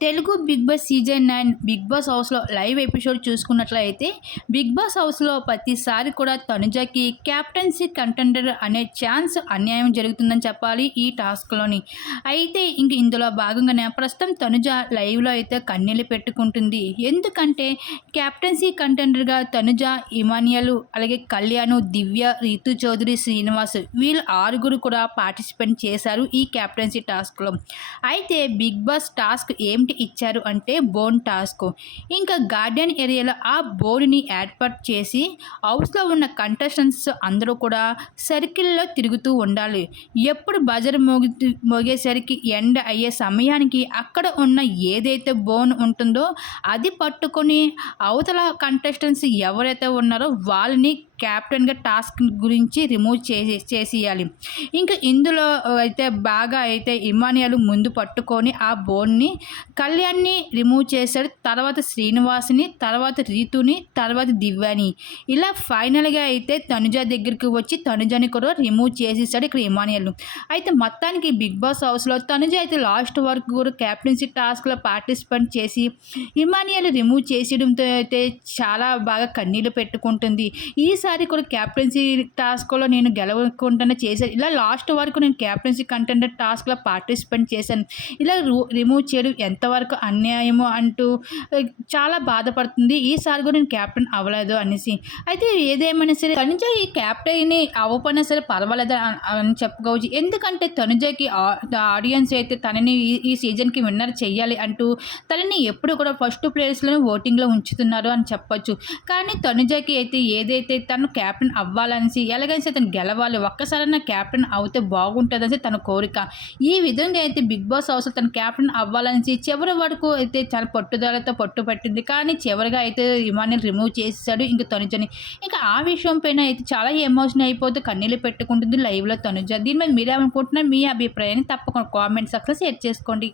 Telugu Bigg Boss season nine Bigg Boss హౌస్లో live episode చూసుకున్నట్లయితే big boss హౌస్లో ప్రతిసారి కూడా తనుజకి క్యాప్టెన్సీ కంటెండర్ అనే ఛాన్స్ అన్యాయం జరుగుతుందని చెప్పాలి ఈ టాస్క్లోని. అయితే ఇంక ఇందులో భాగంగానే ప్రస్తుతం తనుజ లైవ్లో అయితే కన్నీళ్ళు పెట్టుకుంటుంది. ఎందుకంటే క్యాప్టెన్సీ కంటెండర్గా తనుజ ఇమానియల్ అలాగే కళ్యాణ్ దివ్య రీతు చౌదరి శ్రీనివాస్ వీళ్ళు ఆరుగురు కూడా పార్టిసిపేట్ చేశారు ఈ క్యాప్టెన్సీ టాస్క్లో. అయితే బిగ్ బాస్ టాస్క్ ఏం ఏమిటి ఇచ్చారు అంటే బోన్ టాస్క్. ఇంకా గార్డెన్ ఏరియాలో ఆ బోర్డుని ఏర్పాటు చేసి హౌస్లో ఉన్న కంటెస్టెంట్స్ అందరూ కూడా సర్కిల్లో తిరుగుతూ ఉండాలి. ఎప్పుడు బజర్ మోగి మోగేసరికి ఎండ అయ్యే సమయానికి అక్కడ ఉన్న ఏదైతే బోన్ ఉంటుందో అది పట్టుకొని అవతల కంటెస్టెంట్స్ ఎవరైతే ఉన్నారో వాళ్ళని క్యాప్టెన్గా టాస్క్ గురించి రిమూవ్ చేసి చేసేయాలి ఇంకా ఇందులో అయితే బాగా అయితే ఇమానియాలు ముందు పట్టుకొని ఆ బోన్ని కళ్యాణ్ని రిమూవ్ చేశాడు. తర్వాత శ్రీనివాస్ని తర్వాత రీతుని తర్వాత దివ్యాని. ఇలా ఫైనల్గా అయితే తనుజ దగ్గరికి వచ్చి తనుజని కూడా రిమూవ్ చేసేసాడు ఇక్కడ ఇమానియాలు అయితే మొత్తానికి బిగ్ బాస్ హౌస్లో తనుజ అయితే లాస్ట్ వరకు కూడా క్యాప్టెన్సీ టాస్క్లో పార్టిసిపేట్ చేసి ఇమానియల్ రిమూవ్ చేసేయడంతో అయితే చాలా బాగా కన్నీళ్ళు పెట్టుకుంటుంది. ఈసారి కూడా క్యాప్టెన్సీ టాస్క్లో నేను గెలవకుండా చేశాను. ఇలా లాస్ట్ వరకు నేను క్యాప్టెన్సీ కంటెండర్ టాస్క్లో పార్టిసిపేట్ చేశాను. ఇలా రిమూవ్ చేయడం ఎంతవరకు అన్యాయమో అంటూ చాలా బాధపడుతుంది. ఈసారి కూడా నేను క్యాప్టెన్ అవ్వలేదు అనేసి. అయితే ఏదేమైనా సరే తనుజ ఈ క్యాప్టెన్ అవ్వకపోయినా సరే పర్వాలేదు అని- అని చెప్పుకోవచ్చు. ఎందుకంటే తనుజకి ఆడియన్స్ అయితే తనని ఈ- సీజన్కి విన్నర్ చేయాలి అంటూ తనని ఎప్పుడు కూడా ఫస్ట్ ప్లేస్లోనే ఓటింగ్లో ఉంచుతున్నారు అని చెప్పొచ్చు. కానీ తనుజకి అయితే ఏదైతే తను క్యాప్టెన్ అవ్వాలనేసి ఎలాగైనా తను గెలవాలి. ఒక్కసారైనా క్యాప్టెన్ అవుతే బాగుంటుందని తన కోరిక. ఈ విధంగా అయితే బిగ్ బాస్ హౌస్ తన క్యాప్టెన్ అవ్వాలనేసి చివరి వరకు అయితే చాలా పట్టుదలతో పట్టుపట్టింది కానీ చివరిగా అయితే ఇమానియల్ రిమూవ్ చేసేసాడు ఇంక తనుజని. ఇంకా ఆ విషయం పైన అయితే చాలా ఎమోషన్ అయిపోతూ కన్నీళ్ళు పెట్టుకుంటుంది లైవ్లో తనుజ. దీని మీద మీరేమనుకుంటున్నారు? మీ అభిప్రాయాన్ని తప్పకుండా కామెంట్ సక్సెస్ షేర్ చేసుకోండి.